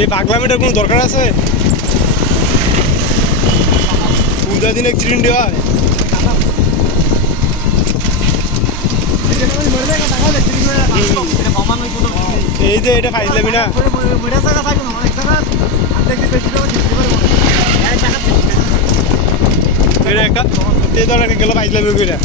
এই পাগলামিটার কোনো দরকার আছে? পূজা দিন অ্যাক্সিডেন্ট হয়। এই যে এটা ফাইজলামি না। এটা একটা গেল ফাইজলামি করে।